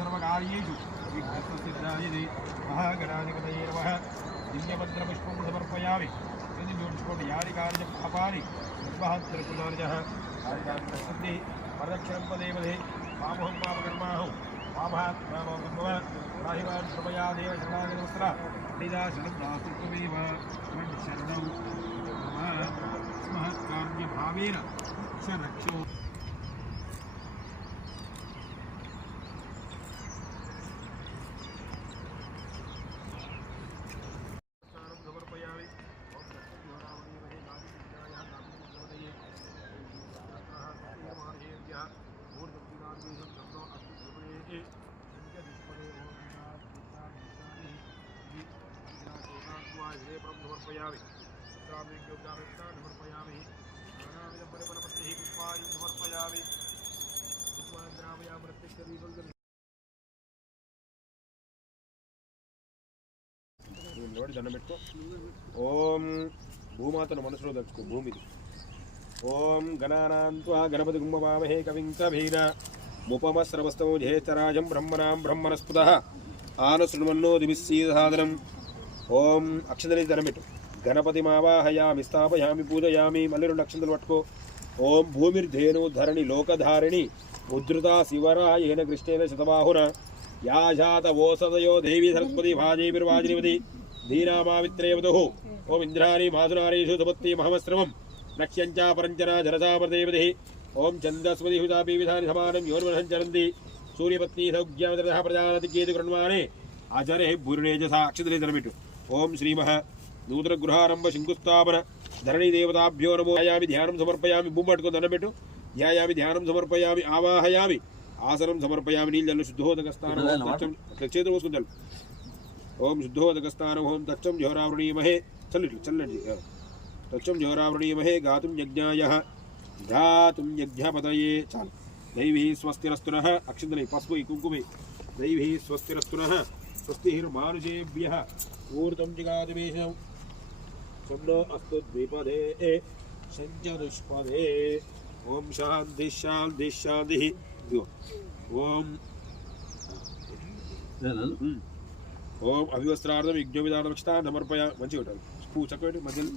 सर्वकार्येषु विघ्नसिद्धायै महागणाधिपतये नमः दिव्यमन्त्रपुष्पं समर्पयामि यानि कार्यपापानि निर्वहत्रिपुरार्जः कार्यकार्यसिद्धिः वरदक्षिणं पदे पापहं पापकर्माहं पापात्मानोगम्भव राहिवान् कृपया देव शरणागतवस्त्र निदाशनं दास्तुत्वमेव शरणं स्मः कार्यभावेन च रक्षो समर्पयामि समर्पयामि नानाविधपरिमलपत्रिः पुष्पाणि समर्पयामि దండం పెట్టుకో. ఓం భూమాతను మనసులో దర్చుకో. భూమిది ఓం గణానాంత్వా గణపతి గుంభవామహే కవిం కవీన ముపమశ్రవస్తమో జ్యేష్ఠరాజం బ్రహ్మణాం బ్రహ్మణస్పదః ఆనశృణ్వన్నో దివిస్సీదసాదనం. ఓం అక్షతని దండం పెట్టు. గణపతి మావాహయామి స్థాపయామి పూజయామి. మళ్ళీ 2 అక్షంతలు పట్టుకో. ఓం భూమిర్ధేను ధరణి లోకధారిణి ఉద్ధృతా శివరాయేన కృష్ణేన శతబాహున యా జాత ఓసదయో దేవి సరస్వతి భాజేభిర్వాజినివతి ధీనామావిత్రేవదుః. ఓం ఇంద్రాణి మాధునారీషు సుపత్తి మహమశ్రమం నక్ష్యంచా పరంచనా జరసాపదేవతి. ఓం ఛందస్వతి హుతాపి విధాని సమానం యోన్మనః చరంతి సూర్యపత్ని సౌజ్ఞామదరః ప్రజానతి కేతు కృణ్వానే ఆచార్య భూరినేజసా. అక్షతలే ధనమిటు. ఓం శ్రీమః నూతన గృహారంభ శంకుస్థాపన ధరణి దేవతాభ్యో నమో. ధ్యాయామి ధ్యానం సమర్పయామి. భూమి పట్టుకొని దండం ధ్యాయామి ధ్యానం సమర్పయామి. ఆవాహయామి ఆసనం సమర్పయామి. నీళ్ళు శుద్ధోదక స్థానం చేతులు పోసుకుంటారు. ఓం శుద్ధోదక స్థానం. ఓం తచ్చం జోరావృణీమహే. చల్లి చల్లండి. తచ్చం జోరావృణీమహే గాతుం యజ్ఞాయ గాతుం యజ్ఞపతయే. చాలు. దైవీ స్వస్తిరస్తునః. అక్షంతలై పసుపు కుంకుమే. దైవీ స్వస్తిరస్తునః. స్వస్తిర్మానుషేభ్యః ఊర్తం జిగాదిమేషం చందో అస్తు ద్విపదే సంచదుష్పదే. ఓం శాంతి శాంతి శాంతి. ఓం ఓం అవివస్త్రార్థం యజ్ఞోవిధానం సమర్పయ. మంచిగా ఉంటారు. చక్కటి మధ్యలో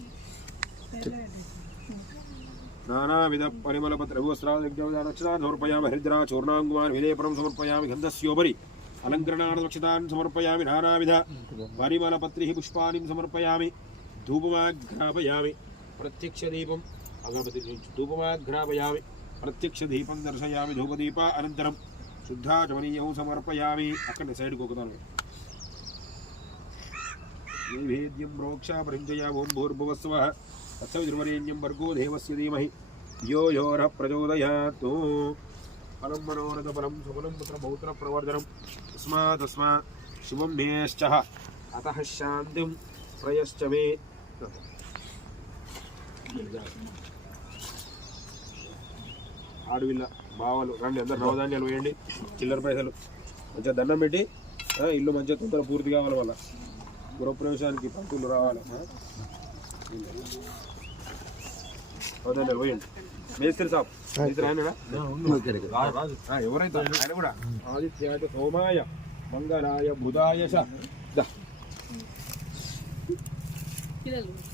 నానావిధ పరిమళపత్ర అవివస్త్రార్థం యజ్ఞోవిధానం సమర్పయామి. హరిద్రా చూర్ణాంగుమాన్ విలేపరం సమర్పయామి. గంధస్యోపరి అలంకరణార్థక్షతాన్ సమర్పయామి. నానావిధ పరిమళపత్రి పుష్పాని సమర్పయామి. ధూపమాఘ్రాపయామి. ప్రత్యక్ష దీపం అగరబత్తి ధూపమాఘ్రాపయామి. ప్రత్యక్ష దీపం దర్శయామి. ధూపదీప అనంతరం శుద్ధాచమనీయం సమర్పయామి. అక్కడ సైడ్కి ఒకదాని నైవేద్యం ప్రోక్ష పరిచయ. ఓం భూర్భువస్వః తత్సవితుర్వరేణ్యం భర్గో దేవస్య ధీమహి యో యో న ప్రచోదయాత్. ఫలం మనోరథ ఫలం సుఫలం పుత్ర పౌత్ర ప్రవర్ధనం తస్మా శుభం మేశ్చ అతః శాంతిం ప్రయశ్చ మే. ఆడవిల్ల బావలు రండి. అందరు నవధాన్యాలు వేయండి. చిల్లర పైసలు మంచిగా దండం పెట్టి ఇల్లు మంచిగా తొందర పూర్తి కావాలి. వల్ల గృహప్రవేశానికి పంతులు రావాలి. నవధాన్యాలు వేయండి. మేస్త్రి సాబ్ ఎవరైతే ఆయన కూడా ఆదిత్యాయ సోమాయ మంగళాయ బుధాయ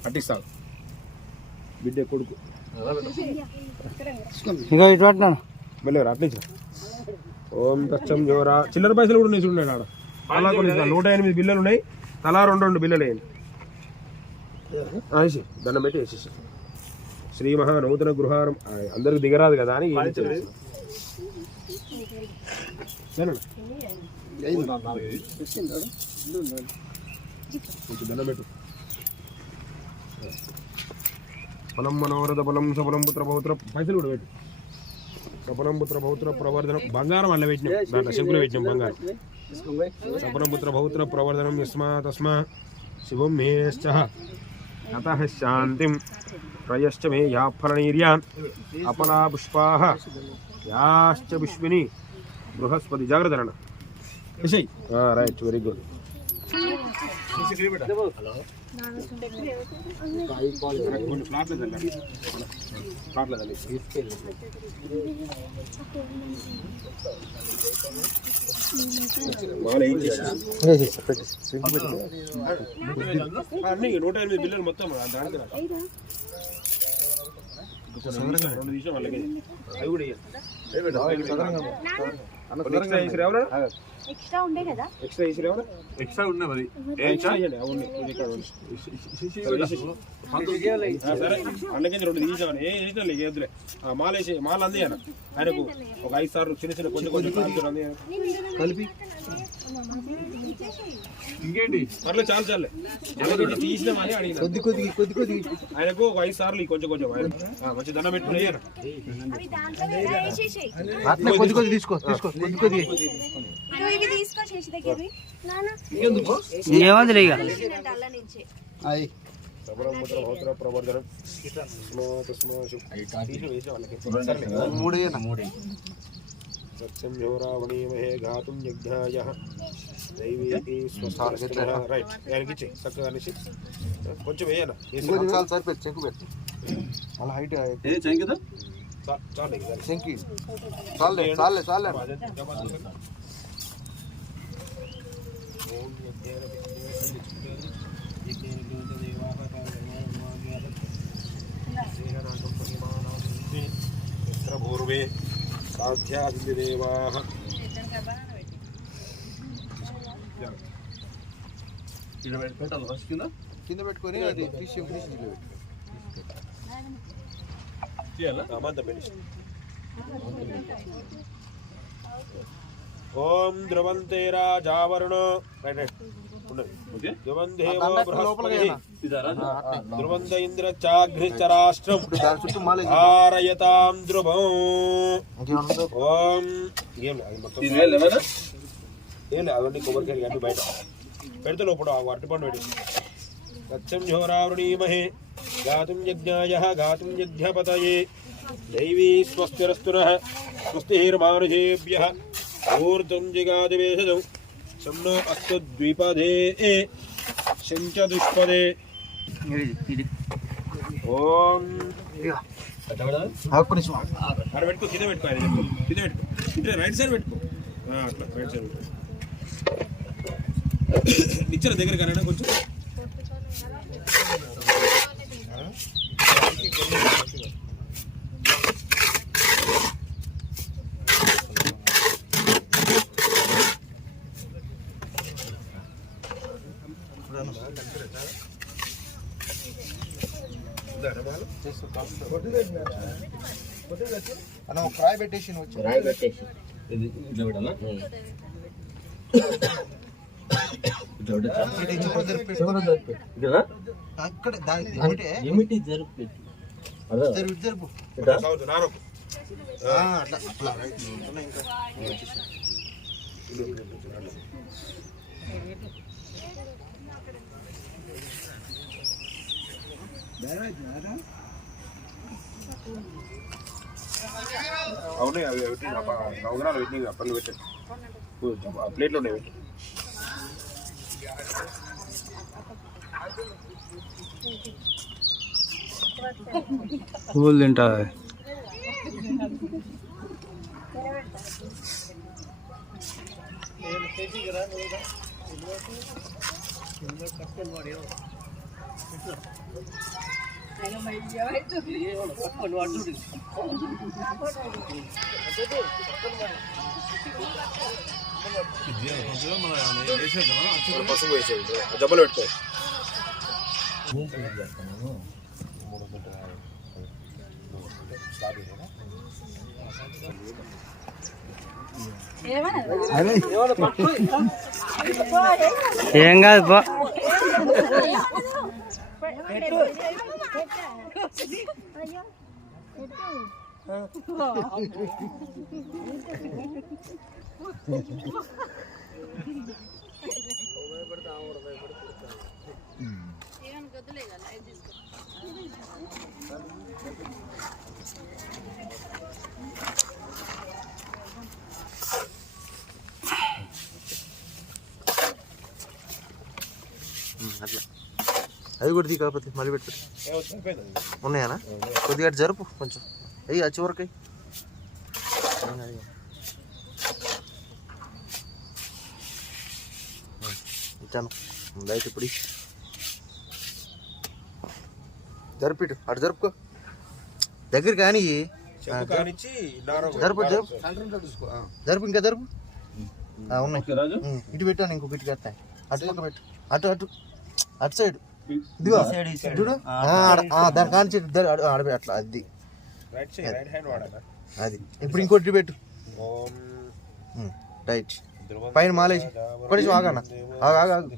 పట్టిస్తాను. బిడ్డ కొడుకు మళ్ళీ అట్లా. ఓం తచ్చం జోరా. చిల్లర పైసలు కూడా ఉన్నాయి చూడండి. ఆడ అలా కొన్ని 108 బిల్లలు ఉన్నాయి. తలా 2 బిల్లలు వేయండి. వేసి దండం పెట్టి వేసేసి శ్రీ మహా నూతన గృహారం. అందరికి దిగరాదు కదా అని దండం పెట్టు. ఫలం మనోరథ ఫలం సఫలం పుత్ర పౌత్ర. పైసలు కూడా పెట్టు. సఫలం పుత్ర పౌత్ర ప్రవర్ధనం. బంగారం అల్ల పెట్టినాం. దాంట్లో శంకులు పెట్టినాం. బంగారం సఫలం పుత్ర పౌత్ర ప్రవర్ధనం. యస్మా తస్మా శివం మేశ్చ అతః శాంతిం ప్రయశ్చ మే. యా ఫలనీర్యాన్ అపలా పుష్పాః యాశ్చ పుష్పిని బృహస్పతి. జాగ్రత్త రైట్. Very good. కొన్ని ఫ్లాట్లు తల్లి మాల ఏం చేసి అన్నీ 108 బిల్లులు మొత్తం దానికి రెండు తీసాం వాళ్ళకి అవి కూడా ఎక్స్ట్రా ఉండే కదా ఎక్స్ట్రా వేసి ఎవరు ఎక్స్ట్రా ఉన్నాయి మరి సరే అందుకే రెండు తీసామని ఏదులే మాల వేసి మాల అందియాను ఆయనకు ఒక 5 సార్లు చిన్న చిన్న కొంచెం కొంచెం కలిపి ఇంకేంటి అట్లా చాలు చాలే తీసినామని అడిగిన కొద్ది ఆయనకు ఒక 5 సార్లు కొంచెం కొంచెం ఆయన మంచి దండం పెట్టుకుని కొద్ది తీసుకో కొద్ది ఏమది ఇక ప్రవర్ధనం సత్యం యోరావణీమహే ఘాతుం యజ్ఞాయ దైవీ స్వస్థాన రైట్ ఆయనకి ఇచ్చే చక్కగా అనేసి కొంచెం వేయనా చెక్కు పెట్టు అలా హైట్ చాలు చెంకి చాలే చాలే చాలే పూర్వే సాధ్యాదిదేవాః కింద పెట్టుకొని అది ఫిష్ ఓం ధ్రువంతే రాజావరుణో ధ్రువంత ఇంద్ర చాఘ్నిశ్చరాష్ట్రం ధారయతాం ధ్రువం ఓం అవన్నీ కొబ్బరికాయలు అన్ని బయట పెడితే లోపల అరటిపండు పెట్టి సత్యం ఝోరావృణీమహే గాతుం యజ్ఞాయ గాతుం యజ్ఞపతయే దైవీ స్వస్తిరస్తునః స్వస్తిర్మానుషేభ్యః ఊర్ధ్వం జిగాదివేషజం శంనో అస్తు ద్విపదే శంచ దుష్పదే ఓం అక్కడ పెట్టుకో కింద పెట్టుకో కింద పెట్టుకో ఇట్లా రైట్ సైడ్ పెట్టుకో అట్లా రైట్ సైడ్ పెట్టుకో నిచ్చెన దగ్గర కన్నా కొంచెం అన్న ఒక రాయి పెట్టేసి వచ్చి అక్కడ జరుపు అవునే అవి పెట్టి నవగ్రహాలు పెట్టినాయి అప్పట్లో పెట్టండి ప్లేట్లో ఉన్నాయి పెట్టి పూలు తింటా పసుపు వేసేది జబ్బలు పెట్టుకో ఏం కాదు పో అవి కూడా కాకపోతే మళ్ళీ పెట్టు. ఉన్నాయనా కొద్దిగా అటు జరుపు కొంచెం. అయ్యి వచ్చి వరకు ఇచ్చాను లైట్ ఇప్పుడు జరుపిటు అటు జరుపుకో దగ్గర కానీ జరుపు జరుపు జరుపు ఇంకా జరుపు ఉన్నాయి. ఇటు పెట్టాను ఇంకొక ఇటు కట్టాను. అటు పక్క పెట్టు. అటు అటు అటు సైడ్ ఇదిగో చూడు దాని కానిచ్చి ఆడబెట్టి అట్లా అది అది. ఇప్పుడు ఇంకోటి పెట్టు రైట్ పైన మాలేసి కొంచెం ఆగన్న ఆగు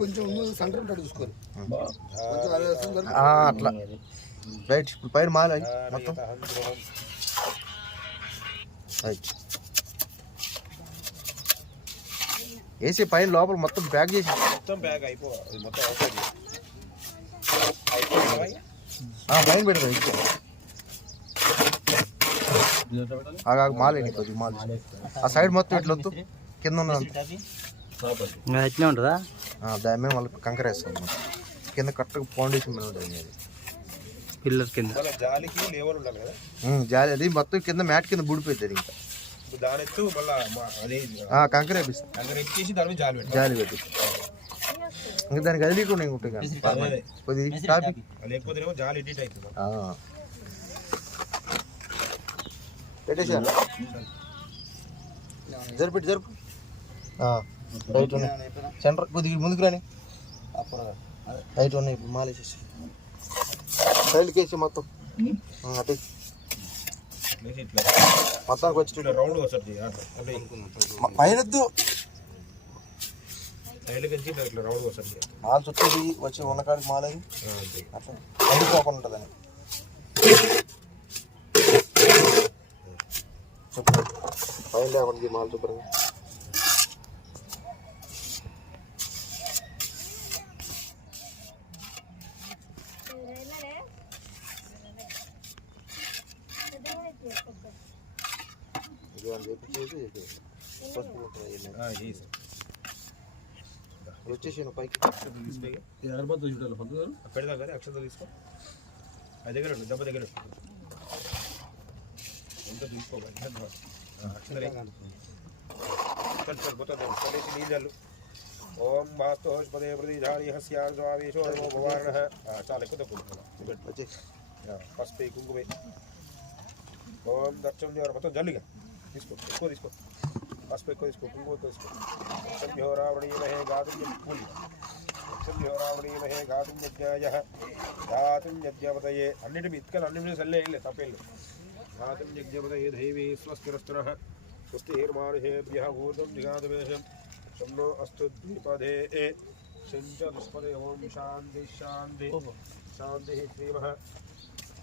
కొంచెం చూసుకోరు అట్లా రైట్. ఇప్పుడు పైన మాల మొత్తం రైట్ వేసి పైన లోపల మొత్తం ప్యాక్ చేసి పైన పెడతా ఇంకో మాల కొద్దిగా మాల ఆ సైడ్ మొత్తం ఇట్లా వద్దు కింద ఉన్నది అట్లే ఉంటుందా దాని మీద మళ్ళీ కంకర వేస్తాం కింద కరెక్ట్గా ఫౌండేషన్ మీద ఉంటుంది అది పిల్లర్ కింద జాలి అది మొత్తం కింద మ్యాట్ కింద బుడిపోయింది అది ఇంకా కంకర వేపిస్తాం జాలి పెట్టి ఇంకా దానికి అది లేకుండా ఇంకొకటి కొద్దిగా పెట్టేసా జరుపు జరుపు రైట్ ఉన్నాయి సెంటర్ కొద్దిగా ముందుకు రాని రైట్ ఉన్నాయి. ఇప్పుడు మాలేసేసి సైడ్కి వేసి మొత్తం అటు మొత్తానికి వచ్చి పైన మాల చుట్టూ వచ్చి ఉన్నకాడికి మాలేదు అట్లా అయిపోకుండా ఉంటుందని పైన లేకుండా మాల శుభ్రంగా వచ్చేసి పైకి పెడతా కానీ అక్షంతో తీసుకో అది దగ్గర దెబ్బ దగ్గర ఎంత తీసుకోవాలి నీళ్ళు. ఓం వాస్తోష్పదే ప్రతిజాని హస్యావేశో భవారణ చాలా ఎక్కువ తక్కువ పసుపు కుంకుమే. ఓం దక్షం మొత్తం జల్లిగా తీసుకో ఎక్కువ తీసుకో పసుపు ఎక్కువ తీసుకో కుంకుమ ఎక్కువ తీసుకో. లక్ష్మీభ్యో రావణీమహే గాతుం పూలి లక్ష్మీభ్యో రావణీమహే గాతుం యజ్ఞాయ గాతుం యజ్ఞపతయే అన్నిటి ఇటుకలు అన్నింటి సల్లే వెళ్ళే తప్పేళ్ళు. గాతుం యజ్ఞపతయే దైవీ స్వస్తిరస్తునః స్వస్తిర్మానుషేభ్యः ఊర్ధ్వం జిగాతవేషం शम्नो अस्तु द्विपदे सिंच दुष्पदे ओम शांति शांति शांति श्रीमः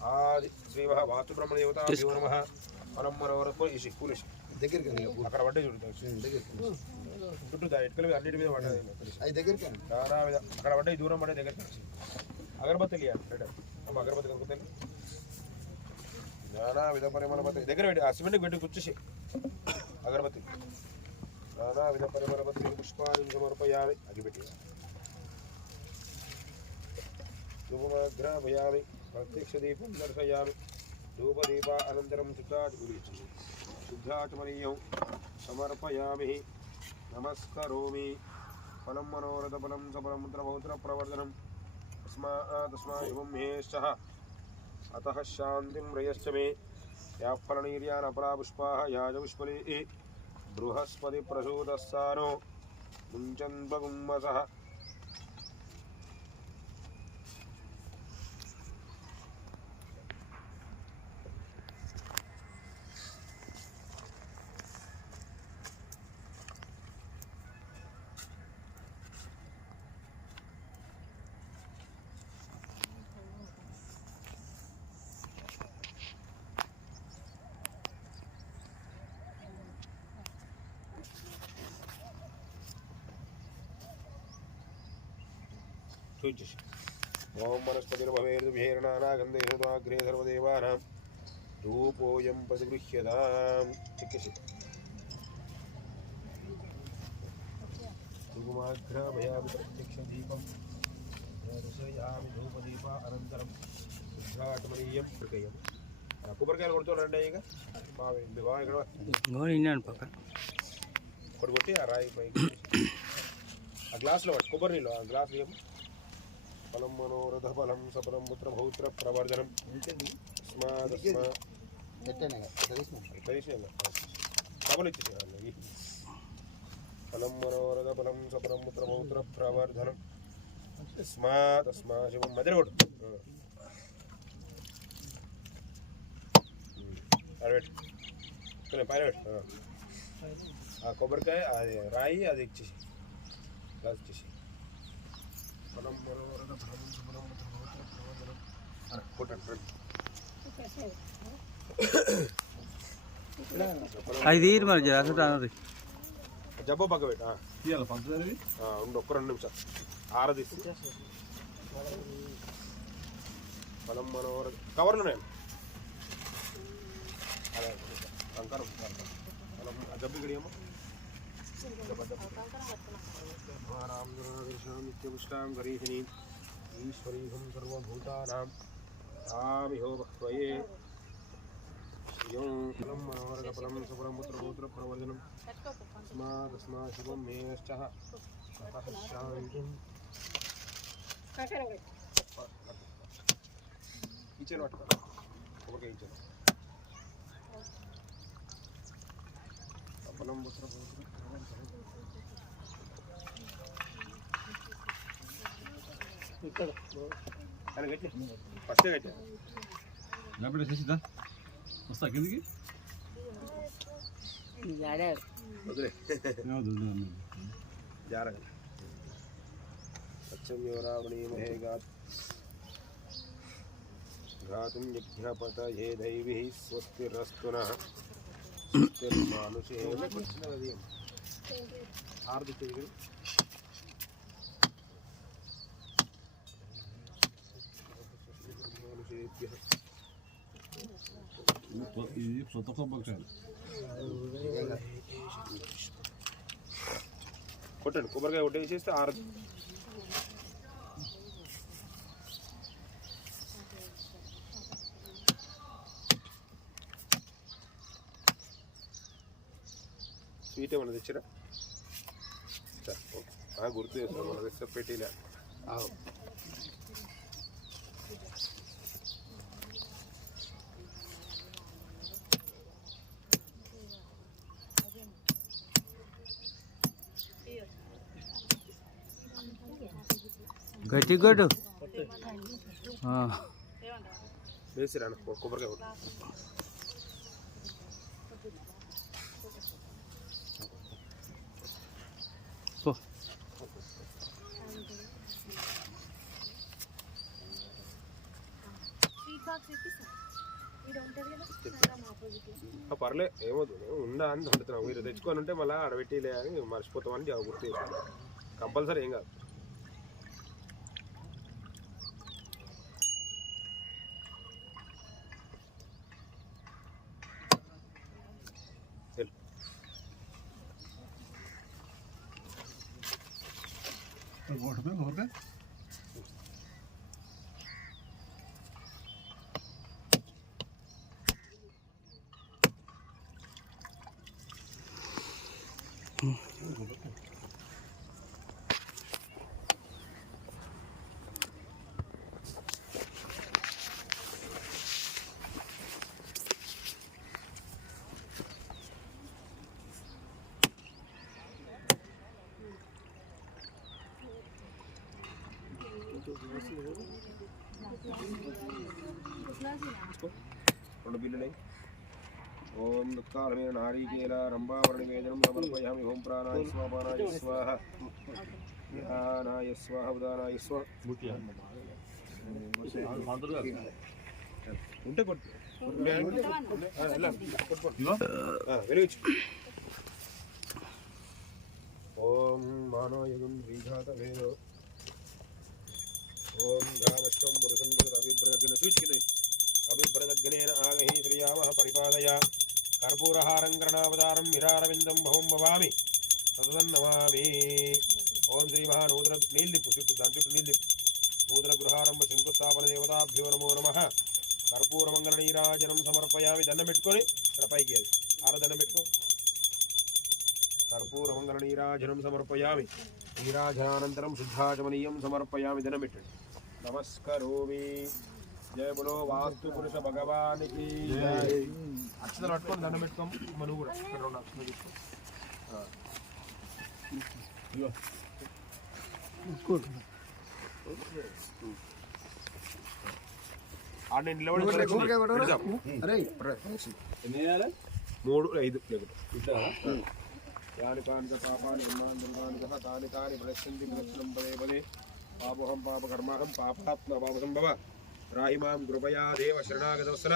आदि श्रीमः वास्तु ब्रह्म देवताभ्यो नमः परम मनोरथ इसी पुलिस దగ్గరికి అక్కడ పడ్డే చూడుతాయి చుట్టూ ఇటుకలు అన్నిటి మీద పడ్డాయి అది దగ్గరికి అక్కడ పడ్డాయి దూరం పడే దగ్గరికి అగరబత్తి అమ్మ అగరబత్తి కనుక నానా విధ పరిమళబత్తి దగ్గర పెట్టి ఆ సిమెంట్ పెట్టి కూర్చేసి అగరబత్తి నానా విధ పరిమళబత్తి పుష్పాన్ని సమర్పయామి అగిపెట్టి ధూమగ్రాపయామి ప్రత్యక్ష దీపం దర్శయామి ధూపదీప అనంతరం శుద్ధాచమనీయం సమర్పయామి నమస్కరోమి ఫలం మనోరథ ఫలం సఫలం మంత్రభౌత్ర ప్రవర్ధనం తస్మాదేవం మహేశ్చ అతః శాంతిం రయశ్చ మే యాఫలనీర్యానపరా పుష్పాః యాజపుష్పలే బృహస్పతి ప్రసూదస్సానో ముంచన్పగుమ్మసః. ఓం వనస్పతిర్భవేర్దుభేర్నానాగంధేషుగ్రే సర్వదేవానాం ధూపోయం ప్రతిగృహ్యతాం. ధూమాఘ్రాభయామి ప్రత్యక్షదీపం దర్శయామి ధూపదీప అనంతరం ఉద్ఘాటమనీయం కొబ్బరికాయలు కొడుతారండి ఇక మీ బాగా ఇక్కడ విన్నాను పక్క ఒకటి కొట్టి ఆ రాయి పైకి ఆ గ్లాసులో పట్టు కొబ్బరి నీళ్ళు ఆ గ్లాస్ ఏమో ఫలం మనోరథ ఫలం సఫలం పుత్ర భౌత్ర ప్రవర్ధనం డబల్ ఇచ్చేసి ఫలం మనోరథ ఫలం సఫలం పుత్ర భౌత్ర ప్రవర్ధనం తస్మా శివం మధ్యలో కొట్టు పైన పెట్టు ఆ కొబ్బరికాయ అది రాయి అది ఇచ్చేసి గ్లాస్ ఇచ్చేసి ఫలం మనోరథ ఫలం సఫలం పుత్ర భౌత్ర ప్రవర్ధనం కొట్టండి అది మరి జాగ్రత్త జబ్బ పక్క పెట్ట ఉండు ఒక్క 2 నిమిషాలు ఆరదీసి ఫలం మనోరథ కవర్లు నేను అదే కంకరం ఫలం జబ్బు ఇక్కడ ఏమో నిత్యపుష్టాం గరీహిణీ ఈశ్వరీహం సర్వభూతానాం ఆమిహో భక్వయే ఫలం మనోరథ ఫలం సఫలం పుత్ర భౌత్ర ప్రవర్ధనం తస్మా శివం మేశ్చ శాంతిం ఇచ్చాను పట్టుకో ఒకటే ఇచ్చాను ఫలం పుత్ర భౌత్ర ప్రవర్ధనం గట్టి ఫస్ట్ గట్టి వస్తా కిందికి జాగ్రత్త సత్యం యువరావణీమహే घातुं यज्ञपतये दैवीः स्वस्तिरस्तु नः स्वस्तिर्मानुषे ఇది కొత్త కొబ్బరికాయలు కొట్టండి కొబ్బరికాయ కొట్టేసేస్తే ఆరదు స్వీట్ ఏమన్నా తెచ్చిరా గుర్తు చేస్తాను మన తెస్తే పెట్టిలే గట్టి కొట్టు వేసిరా కొబ్బరికాయ కొట్టు పర్లే ఏమవుతుంది ఉందా అని అడుగుతున్నాం మీరు తెచ్చుకొని ఉంటే మళ్ళీ ఆడబెట్టిలే అని మర్చిపోతామని గుర్తు కంపల్సరీ ఏం కాదు రెండు బిల్లులై ఓం దుఃఖాలమైన నారీకేల రంభావరణివేదనం సమర్పయామి ఓం ప్రాణాయ స్వాపానాయ స్వాహ ధ్యానాయ స్వాహ ఉదానాయ స్వాహ ఉంటే కొట్టు వెలుగుచ్చు ఓం మానోయగం విఘాత వేదో ఓం గామష్టం పురుషం అభిప్రగణ సూచిక అభిప్రదగ్నేన ఆగహి శ్రీయామః పరిపాదయ కర్పూరహారం కర్ణావతారం విరారవిందం భవం భవామి సతతం నమామి ఓం శ్రీ మహానూతన నీళ్ళు తిప్పు చుట్టూ దాని చుట్టూ నీళ్ళు తిప్పు నూతన గృహారంభ శంకుస్థాపన దేవతాభ్యో నమో నమః కర్పూర మంగళ నీరాజనం సమర్పయామి దండం పెట్టుకొని ఇక్కడ పైకి అది ఆరదండం పెట్టుకో కర్పూర మంగళ నీరాజనం సమర్పయామి నీరాజనానంతరం శుద్ధాచమనీయం సమర్పయామి దండం పెట్టండి నమస్కరోమి జయ బులో వాస్తు పురుష భగవానికి అక్షతలు పట్టుకొని దండం పెట్టుకోం మనం కూడా ఇక్కడ రెండు అక్షతలు తీసుకో ఆడ నిలబడి 3 5 యాని కానిక పాపాని అన్నాందుర్గానిక తాని తాని ప్రశ్యంతి ప్రశ్నం పదే పదే పాపోహం పాపకర్మాహం పాపాత్మ పాపసంభవ రాహిమాం కృపయా దేవ శరణాగతవత్సల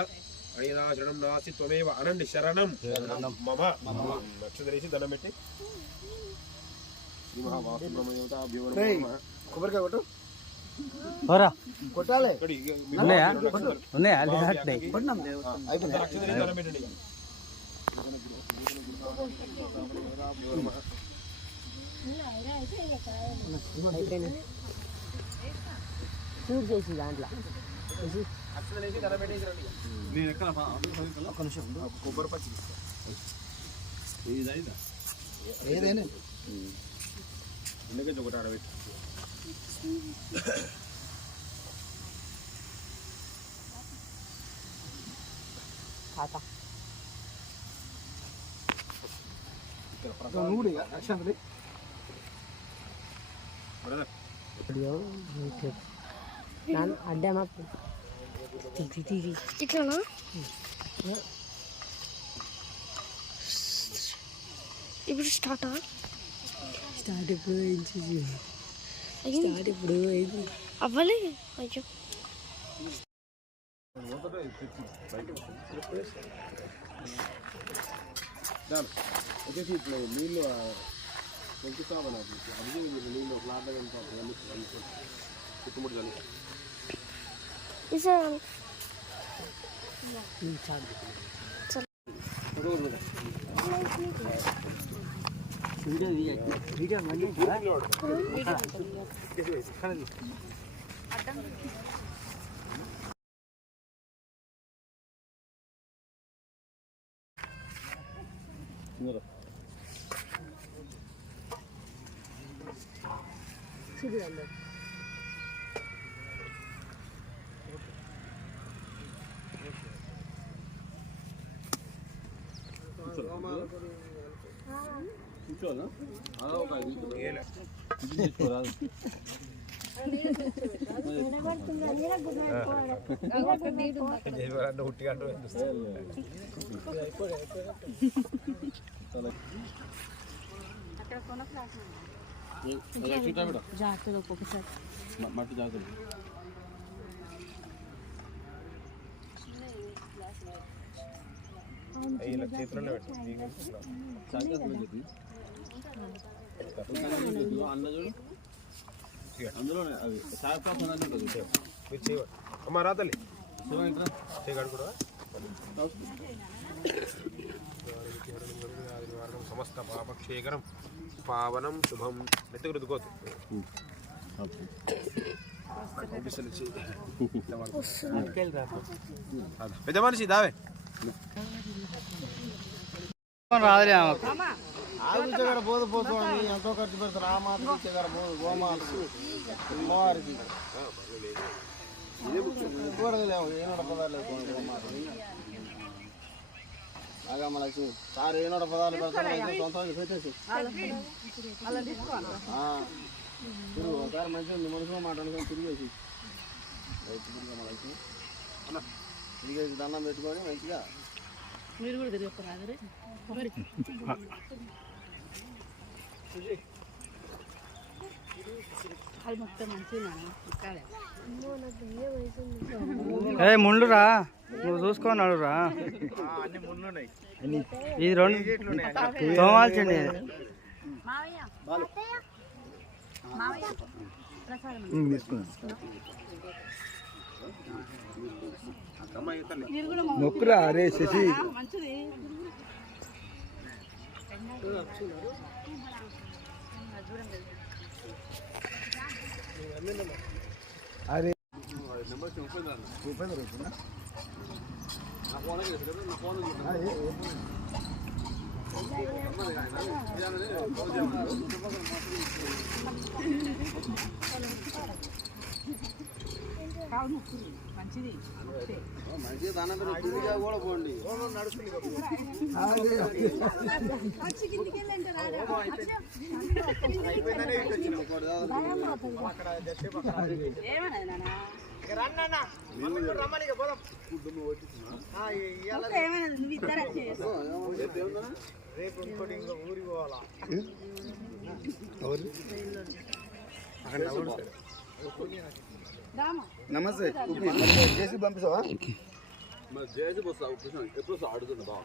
అనియదా శరణం నాస్తి త్వమేవ అనండి శరణం మమ నక్షత్రేసి దండం పెట్టి శ్రీ మహావాస్తు బ్రహ్మదేవతాభ్యో నమః కొబ్బరికాయ కొట్టు కొట్టాలి ఉన్నాయా నక్షత్రేసి దండం పెట్టండి చూడు చేసి దాంట్లో కొబ్బరి పచ్చి ఏదైనా ఎందుకంటే ఒకటి ఆడబెట్టి తాత అడ్డామా ఇట్లా ఇప్పుడు స్టార్ట్ ఇప్పుడు అవ్వాలి అయ్యో వచ్చేసి ఇట్లా నీళ్ళు పెంచుతామని అది నీళ్ళు ఒక లాట చుట్టుముట్టు చల్లి కూర్చోవాలా ఒక 5 తీసుకోరాదు జాగ్రత్తగా ఒక్కొక్కసారి మట్టి జాగ్రత్త చేతుల్లో పెట్టు అన్న చూడు అందులోనే అవి సాయపాపం ఉంటుంది మీరు చేయవా అమ్మ రాతల్లి చేయగాడు కూడా సమస్త పాపక్షేకరం పావనం శుభం మెత్తకు రుద్దుకోవద్దు పెద్ద మనిషి దావే రాదులే ఆవిడ పోతుంది ఎంతో ఖర్చు పెడతారు ఆ మాత్రం ఇచ్చేదారు పోదు గోమాతకి అమ్మవారికి కూరలేము ఏనోడ పదాలు ఆగమ్మ లక్ష్మి సార్ ఏనోడ పదాలు పెడతారు సొంతంగా పెట్టేసి తిరుగు ఒకసారి మంచిగా ఉంది మనుషులు మాట్లాడుకొని తిరిగేసి తిరిగమ్మ లక్ష్మి తిరిగేసి దండం పెట్టుకొని మంచిగా మీరు కూడా తిరగరాదు అది మొత్తం మంచిగా ఏ ముండురా నువ్వు చూసుకొని రా ఇది 2 తోమాల్సింది నొక్కురా అరే శశి మంచిది అరే నెంబర్ ఉపేంద్ర అన్న ఉపేంద్ర వచ్చిందా? నా ఫోన్ కదా నా ఫోన్ మంచిది మంచిగా దాని కూడా పోండి రేపు ఇంకోటి ఇంకో ఊరికి పోవాలా నమస్తే చేసి పంపిస్తావా? మరి జేజీ వస్తా ఎప్పుడు వస్తా అడుగుతున్నా బావ